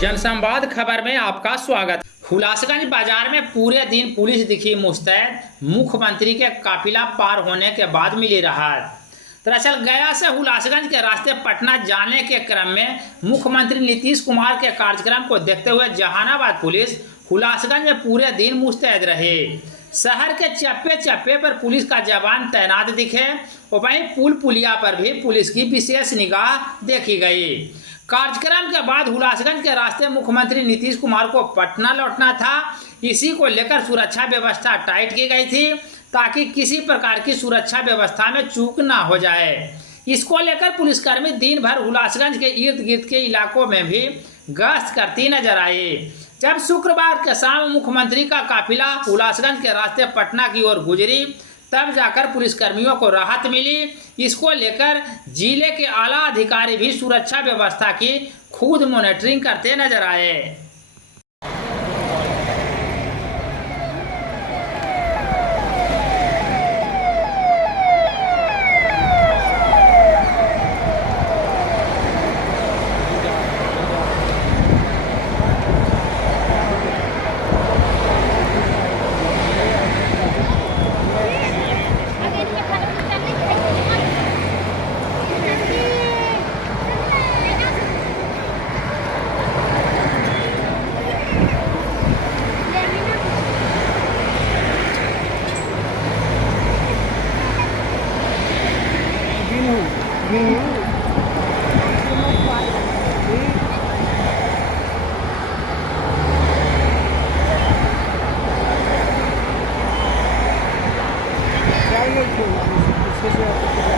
जनसंवाद खबर में आपका स्वागत। हुलासगंज बाजार में पूरे दिन पुलिस दिखी मुस्तैद, मुख्यमंत्री के काफिला पार होने के बाद मिली राहत। दरअसल गया से हुलासगंज के रास्ते पटना जाने के क्रम में मुख्यमंत्री नीतीश कुमार के कार्यक्रम को देखते हुए जहानाबाद पुलिस हुलासगंज में पूरे दिन मुस्तैद रहे। शहर के चप्पे चप्पे पर पुलिस का जवान तैनात दिखे और वहीं पुल पुलिया पर भी पुलिस की विशेष निगाह देखी गई। कार्यक्रम के बाद हुलासगंज के रास्ते मुख्यमंत्री नीतीश कुमार को पटना लौटना था। इसी को लेकर सुरक्षा व्यवस्था टाइट की गई थी ताकि किसी प्रकार की सुरक्षा व्यवस्था में चूक ना हो जाए। इसको लेकर पुलिसकर्मी दिन भर हुलासगंज के इर्द गिर्द के इलाकों में भी गश्त करती नजर आई। जब शुक्रवार के शाम मुख्यमंत्री का काफिला हुलासगंज के रास्ते पटना की ओर गुजरी, तब जाकर पुलिसकर्मियों को राहत मिली। इसको लेकर जिले के आला अधिकारी भी सुरक्षा व्यवस्था की खुद मॉनिटरिंग करते नजर आए। Não,